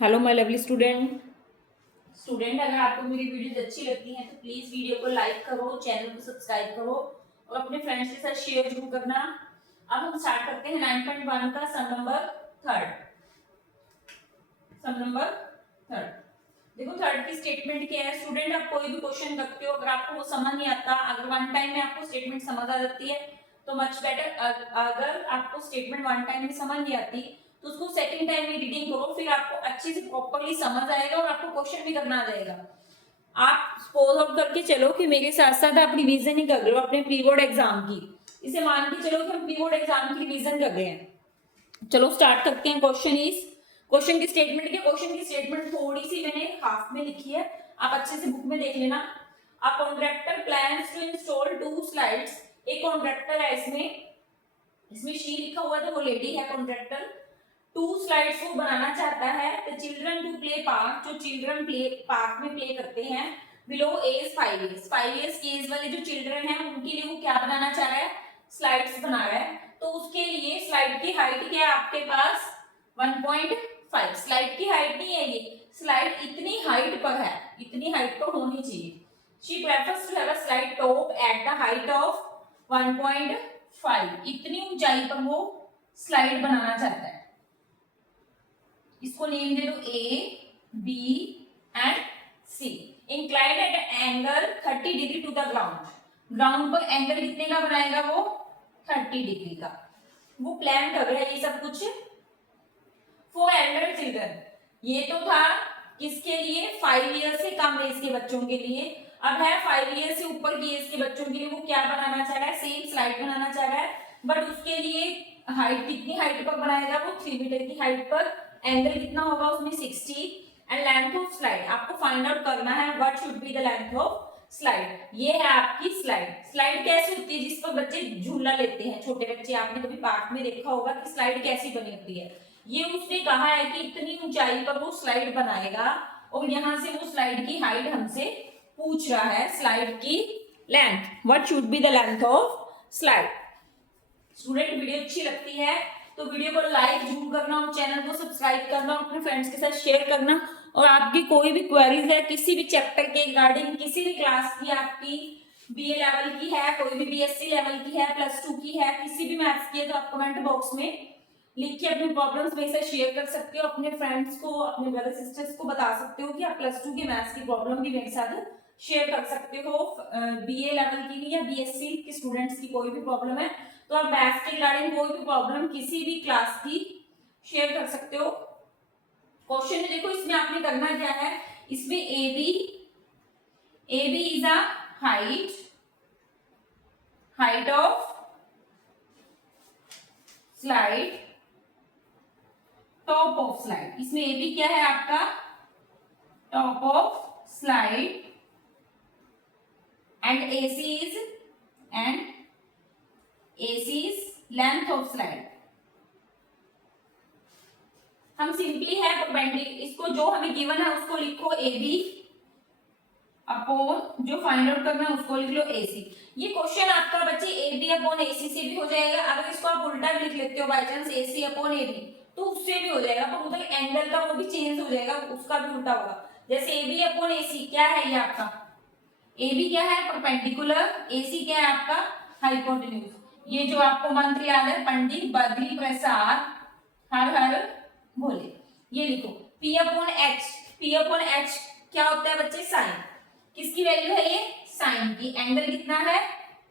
Hello my lovely student अगर आपको मेरी वीडियोज अच्छी लगती हैं तो प्लीज वीडियो को लाइक करो, चैनल को सब्सक्राइब करो और अपने फ्रेंड्स के साथ शेयर जरूर करना। अब हम स्टार्ट करते हैं 9.1 का सम नंबर थर्ड। देखो थर्ड की स्टेटमेंट क्या है। स्टूडेंट आप कोई भी क्वेश्चन रखते हो, अगर आपको वो समझ नहीं आता, अगर वन टाइम में आपको स्टेटमेंट समझ आ जाती है तो मच बेटर। अगर आपको स्टेटमेंट वन टाइम में समझ नहीं आती तो उसको सेकंड टाइम में रीडिंग करो, फिर आपको अच्छे से प्रॉपर्ली समझ आएगा और आपको क्वेश्चन भी करना आ जाएगा। आप सपोज आउट करके चलो कि मेरे साथ साथ आप रिवीजन ही कर रहे हो अपने प्री बोर्ड एग्जाम की। इसे मान के चलो कि हम प्री बोर्ड एग्जाम की रिवीजन कर रहे हैं। चलो स्टार्ट करते हैं। क्वेश्चन की स्टेटमेंट थोड़ी सी मैंने हाफ में लिखी है, आप अच्छे से बुक में देख लेना। A contractor plans to install 2 slides. एक कॉन्ट्रैक्टर है, इसमें शी लिखा हुआ था, वो लेडी है कॉन्ट्रैक्टर। 2 स्लाइड्स वो बनाना चाहता है। The children to play park, जो चिल्ड्रन प्ले पार्क में प्ले करते हैं बिलो एज 5 इयर्स। 5 इयर्स की एज वाले जो चिल्ड्रन हैं उनके लिए वो क्या बनाना चाह रहा है, स्लाइड्स बना रहा है। तो उसके लिए स्लाइड की हाइट क्या है आपके पास, 1.5। स्लाइड की हाइट नहीं है ये, स्लाइड इतनी हाइट पर है, इतनी हाइट पर होनी चाहिए। She prefers to have a slide top at the height of 1.5। इतनी ऊंचाई पर वो स्लाइड बनाना चाहता है। इसको नेम दे दो A, B and C. Inclined at angle 30 degree to the ground. Ground पर एंगल कितने का बनाएगा वो, 30 डिग्री का। वो प्लान कर रहा है ये सब कुछ फॉर एल्डर चिल्ड्रन। ये तो था किसके लिए, 5 ईयर से कम एज के बच्चों के लिए। अब है 5 ईयर से ऊपर की एज के बच्चों के लिए वो क्या बनाना चाह रहा है, सेम स्लाइड बनाना चाह रहा है, बट उसके लिए हाइट कितनी हाइट पर बनाएगा वो, 3 मीटर की हाइट पर। एंगल कितना होगा उसमें, 60। एंड लेंथ ऑफ स्लाइड आपको फाइंड आउट करना है, what should be the length of slide. ये है आपकी स्लाइड। स्लाइड कैसी होती है, जिस पर बच्चे झूला लेते हैं, छोटे बच्चे। आपने कभी पार्क में देखा होगा कि स्लाइड कैसी बनी होती है। ये उसने कहा है कि इतनी ऊंचाई पर वो स्लाइड बनाएगा और यहां से वो स्लाइड की हाइट हमसे पूछ रहा है, स्लाइड की length, what should be the length of slide. Student video अच्छी लगती है तो वीडियो को लाइक जरूर करना और चैनल को सब्सक्राइब करना और अपने फ्रेंड्स के साथ शेयर करना। और आपकी कोई भी क्वेरीज है किसी भी चैप्टर के रिगार्डिंग, किसी भी क्लास की, आपकी बीए लेवल की है, कोई भी बीएससी लेवल की है, +2 की है, किसी भी मैथ्स की है, तो आप कमेंट बॉक्स में लिख के अपनी प्रॉब्लम्स मेरे साथ शेयर कर सकते हो। अपने फ्रेंड्स को, अपने ब्रदर सिस्टर्स को बता सकते हो कि आप +2 के मैथ्स की प्रॉब्लम भी मेरे साथ शेयर कर सकते हो। बीए लेवल की भी या बीएससी के स्टूडेंट्स की कोई भी प्रॉब्लम है तो आप मैथ्स के रिगार्डिंग कोई भी प्रॉब्लम किसी भी क्लास की शेयर कर सकते हो। क्वेश्चन में देखो, इसमें आपने करना क्या है, इसमें A B is a height of slide, top of slide. इसमें ए बी क्या है आपका, top of slide, and AC is length of slide. हम सिंपली है परपेंडिकुलर, इसको जो हमें गिवन है उसको लिखो AB अपॉन, जो फाइंड आउट करना है उसको लिख लो AC। ये क्वेश्चन आपका बच्चे AB अपॉन AC से भी हो जाएगा। अगर इसको आप उल्टा भी लिख लेते हो by chance, AC upon AB, तो उससे भी हो जाएगा, पर उधर एंगल का वो भी चेंज हो जाएगा, उसका भी उल्टा होगा। जैसे AB अपॉन AC क्या है, ये आपका AB क्या है, परपेंडिकुलर, AC क्या है आपका, हाइपोटेन्यूज। ये जो आपको मंत्र याद है, पंडित बद्री प्रसाद हर हर भोले। ये लिखो P अपॉन H क्या होता है बच्चे, साइन। किसकी वैल्यू है ये, साइन की। एंगल कितना है,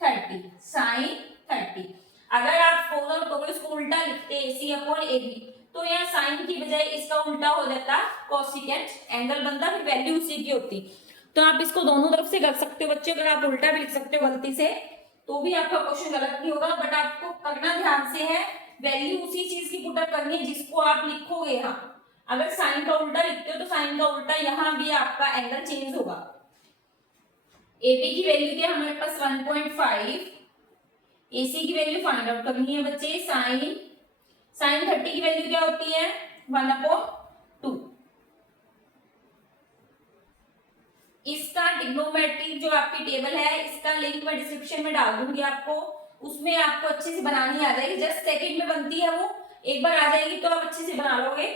30, साइन 30। अगर आप इसको उल्टा लिखते AC अपॉन AB तो यहाँ साइन की बजाय इसका उल्टा हो जाता कोसिकेंट, एंगल बनता, फिर वैल्यू उसी की होती। तो आप इसको दोनों तरफ से कर सकते हो बच्चे। अगर आप उल्टा भी लिख सकते हो गलती से तो भी आपका क्वेश्चन गलत नहीं होगा, बट आपको करना ध्यान से है, वैल्यू उसी चीज की पुट अप करनी है जिसको आप लिखोगे यहाँ। अगर साइन का उल्टा लिखते हो तो साइन का उल्टा यहाँ भी आपका एंगल चेंज होगा। AB की वैल्यू क्या हमारे पास, 1.5। AC की वैल्यू फाइंड आउट करनी है बच्चे, साइन 30 की वैल्यू क्या होती है, 1/2। इसका ट्रिग्नोमेट्री जो आपकी टेबल है, इसका लिंक मैं डिस्क्रिप्शन में डाल दूंगी आपको, उसमें आपको अच्छे से बनानी आ जाएगी। जस्ट सेकंड में बनती है वो, एक बार आ जाएगी तो आप अच्छे से बना लोगे।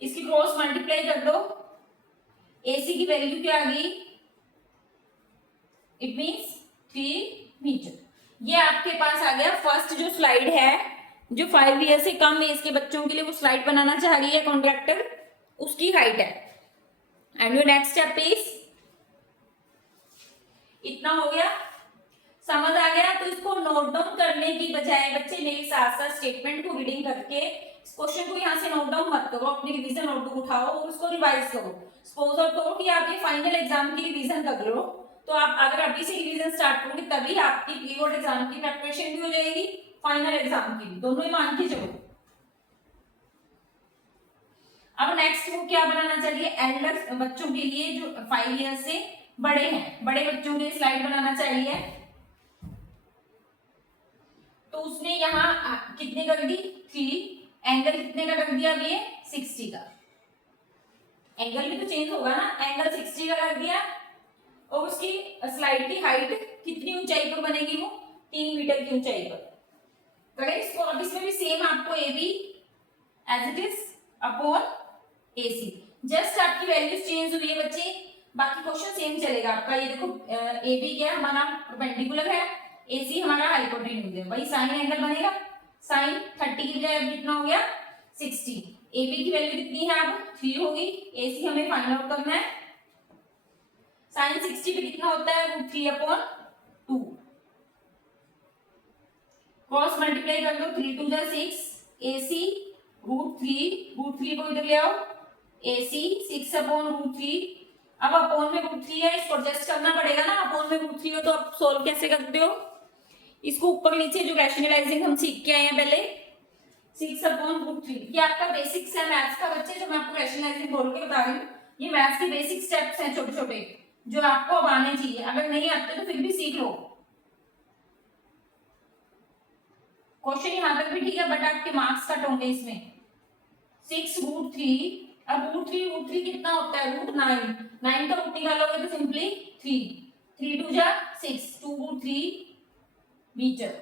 इसकी क्रॉस मल्टीप्लाई कर दो, AC की वैल्यू क्या आ गई, इट मीन्स 3 मीटर। ये आपके पास आ गया फर्स्ट जो स्लाइड है, जो 5 ईयर से कम एज के बच्चों के लिए वो स्लाइड बनाना चाह रही है कॉन्ट्रैक्टर, उसकी हाइट है। And your next step is, इतना हो गया, समझ आ गया। तो इसको नोट डाउन करने की बजाय बच्चे मेरे साथ साथ स्टेटमेंट को रीडिंग करके इस क्वेश्चन को यहाँ से नोट डाउन मत करो, अपनी रिवीजन नोटबुक उठाओ और उसको रिवाइज करो। सपोज और करो कि आप ये फाइनल एग्जाम की रिवीजन कर लो, तो आप अगर अभी से रिवीजन स्टार्ट करोगे तभी आपकी प्री बोर्ड एग्जाम की प्रिपरेशन भी हो जाएगी, फाइनल एग्जाम की भी, दोनों ही मान के चलो। अब नेक्स्ट वो क्या बनाना चाहिए, एल्डर बच्चों के लिए जो 5 ईयर से बड़े हैं, बड़े बच्चों के लिए स्लाइड बनाना चाहिए। तो उसने यहाँ कितने कर दी, 3, एंगल कितने का कर दिया, ये 60 का, एंगल भी तो चेंज होगा ना, एंगल 60 का कर दिया। और उसकी स्लाइड की हाइट कितनी ऊंचाई पर बनेगी, वो 3 मीटर की ऊंचाई पर करें इसको। अब इसमें भी सेम आपको A B as it is upon AC, just आपकी वैल्यूज चेंज हुई है बच्चे, बाकी क्वेश्चन सेम चलेगा आपका। ये देखो AB क्या हमारा परपेंडिकुलर है, AC हमारा हाइपोटेन्यूज है, वही साइन एंगल बनेगा। साइन 30 की बजाय कितना हो गया 60, AB की वैल्यू कितनी है अब 3 होगी, AC हमें फाइंड आउट करना है। साइन 60 पे कितना होता है, रूट 3 अपॉन 2, क्रॉस मल्टीप्लाई कर दो, 3 2 6, AC रूट 3 को इधर ले आओ, AC 6 अपॉन रूट 3। अब अपॉन में रूट 3 है, इसको एडजस्ट करना पड़ेगा ना, अपॉन में रूट 3 हो तो आप सोल्व कैसे करते हो, इसको ऊपर नीचे जो रैशनलाइजिंग हम सीख के आए हैं पहले, 6 अपॉन रूट 3, ये आपका बेसिक्स है मैथ्स का बच्चे, जो मैं आपको रैशनलाइजिंग बोल के बता रही हूँ। ये मैथ्स के बेसिक स्टेप्स हैं छोटे छोटे, जो आपको अब आने चाहिए, अगर नहीं आते तो फिर भी सीख लो। क्वेश्चन यहाँ तक भी ठीक है, बट आपके मार्क्स कट होंगे इसमें। 6 रूट 3, अब रूट 3 कितना होता है, रूट 9 का रूट निकालोगे तो सिंपली 3 2 जा 6, 2 रूट 3 मीटर।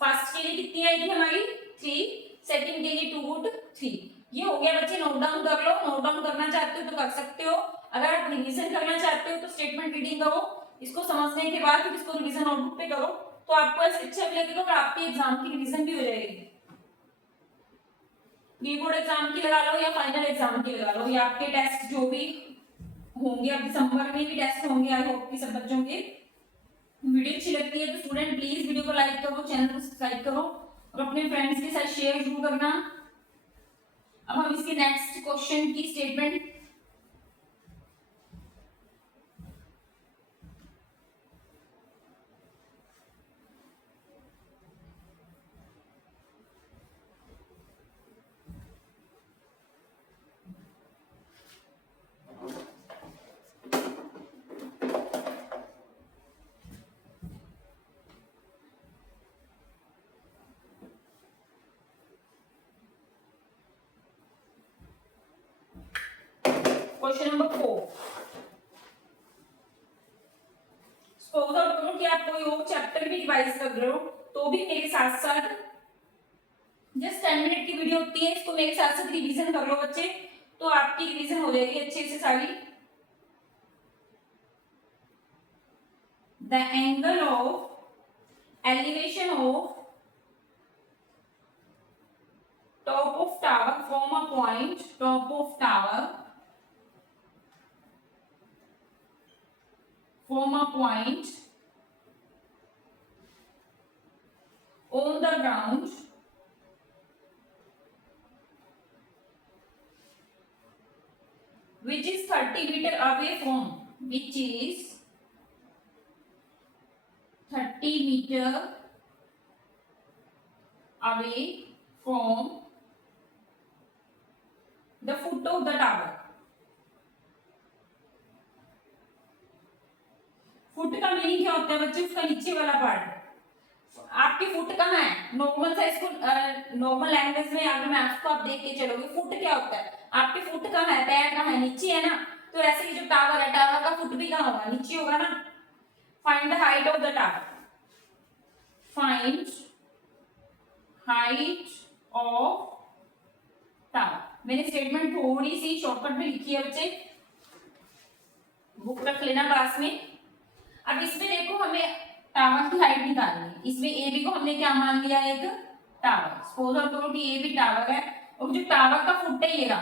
फर्स्ट के लिए कितनी आएगी हमारी 3, सेकंड के लिए 2 रूट 3। ये हो गया बच्चे, नोट डाउन कर लो, नोट डाउन करना चाहते हो तो कर सकते हो, अगर आप रिवीजन करना चाहते हो तो स्टेटमेंट रीडिंग करो, इसको समझने के बाद फिर इसको रिवीजन नोटबुक पे करो, तो आपको ऐसे अच्छा लगेगा और आपकी एग्जाम की रिवीजन भी हो जाएगी। प्री बोर्ड एग्जाम की लगा लो या फाइनल एग्जाम की लगा लो, या आपके टेस्ट जो भी होंगे, अब दिसंबर में भी टेस्ट होंगे, आई होप कि सब बच्चों के। वीडियो अच्छी लगती है तो स्टूडेंट प्लीज वीडियो को लाइक करो, चैनल को सब्सक्राइब करो और अपने फ्रेंड्स के साथ शेयर जरूर करना। अब हम इसके नेक्स्ट क्वेश्चन की statement, question number 4, suppose out करो कि आप कोई और चैप्टर भी रिवाइज कर रहे हो तो भी मेरे साथ साथ, जस्ट 10 मिनट की वीडियो होती है, इसको मेरे साथ साथ रिवीजन कर लो बच्चे, तो आपकी रिवीजन हो जाएगी अच्छे से सारी। The angle of elevation of top of tower from a point, top of tower from a point on the ground which is 30 meter away from, which is 30 meter away from the foot of the tower। Foot का meaning क्या होता है बच्चे, उसका नीचे वाला part. आपके foot कहाँ है, नॉर्मल सा इसको नॉर्मल लैंग्वेज में अगर मैं आपको आप देख के चलोगे, फुट क्या होता है, आपके फुट कहाँ है, पैर कहाँ है, नीचे है ना। तो ऐसे ही जो टावर है, टावर का फुट भी कहाँ होगा, नीचे होगा ना। Find the height of the tower, find height of tower. मैंने स्टेटमेंट थोड़ी सी शॉर्टकट में लिखी है बच्चे, बुक रख लेना पास में। अब इसमें देखो हमें टावर की हाइट निकालनी है। इसमें ए बी को हमने क्या मान लिया, एक टावर। सपोज करो कि ए बी टावर है, और जो टावर का फुट है ये रहा,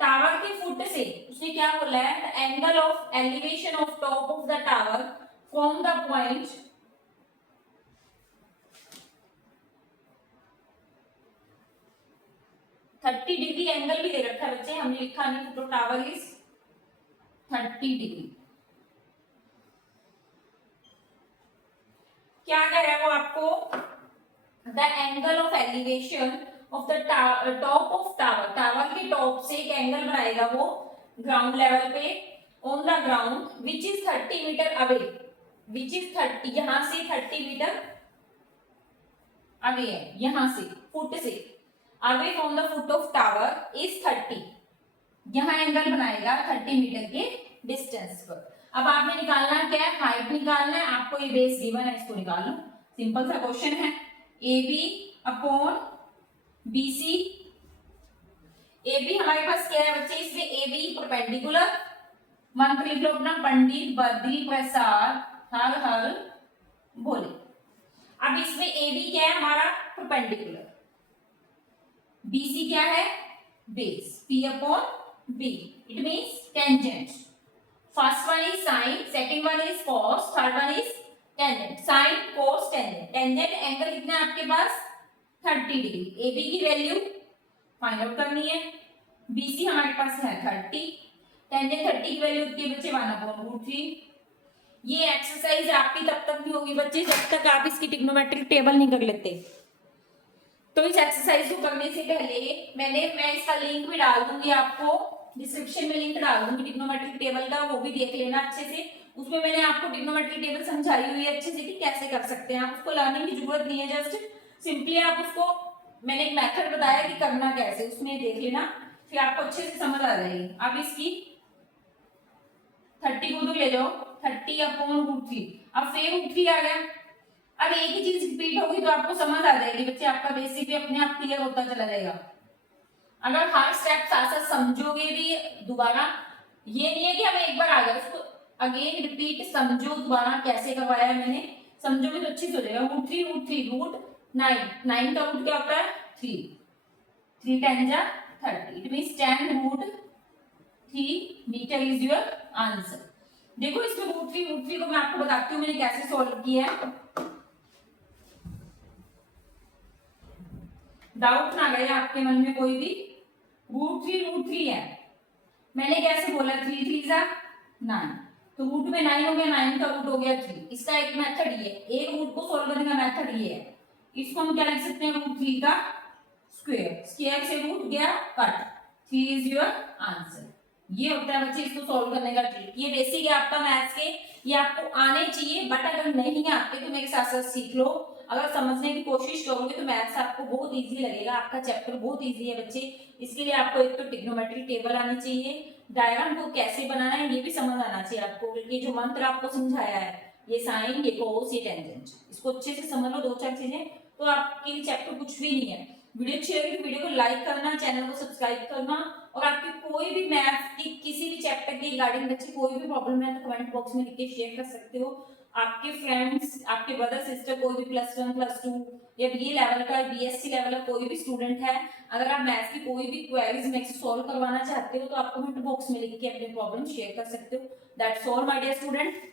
टावर के फुट से उसने क्या बोला है, the angle of elevation of top of the tower from the point 30 degree angle भी दे रखा है बच्चे, हमने लिखा नहीं, तो टावर इज 30 डिग्री। क्या कह रहा है वो आपको, the angle of elevation of the top of tower, tower के टॉप से एक एंगल बनाएगा वो ग्राउंड लेवल पे, on the ground which is 30 metre away, which is 30, यहां से 30 मीटर अवे है, यहां से फुट से away from the foot of tower is 30, यहां एंगल बनाएगा 30 मीटर के डिस्टेंस पर। अब आपने निकालना क्या है, हाइट निकालना है, आपको ये बेस गिवन है, इसको निकाल लो, सिंपल सा क्वेश्चन है। A B upon B C, A B हमारे पास क्या है बच्चे, इसमें ए बी परपेंडिकुलर, मंत्र लिख लो अपना, पंडित बद्री प्रसाद हर हर बोले। अब इसमें ए बी क्या है हमारा, परपेंडिकुलर, बी सी क्या है, base, P upon B, it means tangent. First one is sine, second one is cos, third one is tangent, sine cos tangent. Tangent angle कितना है आपके पास, 30 डिग्री। ए बी की वैल्यू फाइंड आउट करनी है, बी सी हमारे पास है 30, टेंजेंट 30 की वैल्यू होती है बच्चे 1/√3। ये एक्सरसाइज आपकी तब तक नहीं होगी बच्चे जब तक आप इसकी ट्रिग्नोमेट्रिक टेबल नहीं कर लेते। तो इस एक्सरसाइज को करने से पहले मैं इसका लिंक भी डाल दूंगी आपको, डिस्क्रिप्शन में लिंक डाल दूंगी ट्रिग्नोमेट्रिक टेबल का, वो भी देख लेना अच्छे से। उसमें मैंने आपको ट्रिग्नोमेट्रिक टेबल समझाई हुई है अच्छे से कि कैसे कर सकते हैं, आप उसको लर्निंग की जरूरत नहीं है, जस्ट सिंपली आप उसको, मैंने एक मेथड बताया कि करना कैसे, उसमें देख लेना, फिर आपको अच्छे से समझ आ जाएगी। अब इसकी 30 को तो ले जाओ, 30/√3, अब फिर √3 आ गया। अब एक ही चीज रिपीट होगी तो आपको समझ आ जाएगी बच्चे, आपका बेसिक भी अपने आप क्लियर होता चला जाएगा। अगर हर स्टेप साथ साथ समझोगे भी दोबारा, ये नहीं है कि हमें एक बार आ गया, उसको अगेन रिपीट समझो, दोबारा कैसे करवाया है मैंने, समझोगे तो अच्छी से हो जाएगा। √3 9 का रूट क्या होता है, 3 10 जा 30, it means 10√3 metre is your answer. देखो इसमें √3 को मैं आपको बताती हूँ मैंने कैसे सॉल्व किया है, डाउट ना गए आपके मन में कोई भी। √3 है, मैंने कैसे बोला, 3 3 जा 9, तो रूट में 9 हो गया, 9 का रूट हो गया 3। इसका एक मेथड ये है, एक रूट को सॉल्व करने का मेथड ये है, इसको हम क्या लिख सकते हैं, √3 का स्क्वायर, स्क्वायर से रूट गया कट, 3 इज योर आंसर। ये होता है बच्चे इसको सॉल्व करने का ट्रिक। ये बेसिक है आपका मैथ्स के, ये आपको आने चाहिए, बट अगर नहीं आते तो मेरे साथ साथ सीख लो। अगर समझने की कोशिश करोगे तो मैथ्स आपको बहुत इजी लगेगा, आपका चैप्टर बहुत इजी है बच्चे। इसके लिए आपको एक तो ट्रिग्नोमेट्रिक टेबल आनी चाहिए, डायग्राम को कैसे बनाना है ये भी समझ आना चाहिए आपको, ये जो मंत्र आपको समझाया है, ये साइन, ये कोस, ये टेंजेंट, इसको अच्छे से समझ लो, 2-4 चीजें, तो आपके लिए चैप्टर कुछ भी नहीं है। वीडियो अच्छी लगी तो वीडियो को लाइक करना, चैनल को सब्सक्राइब करना, और आपकी कोई भी मैथ की किसी भी चैप्टर के रिगार्डिंग बच्चे कोई भी प्रॉब्लम है तो कमेंट बॉक्स में लिख के शेयर कर सकते हो। आपके फ्रेंड्स, आपके ब्रदर सिस्टर, कोई भी +1 +2 या बीए लेवल का, बीएससी लेवल का कोई भी स्टूडेंट है, अगर आप मैथ्स की कोई भी क्वेरीज में सॉल्व करवाना चाहते हो तो आप कमेंट बॉक्स में लिख के अपने प्रॉब्लम शेयर कर सकते हो। That's all my dear student.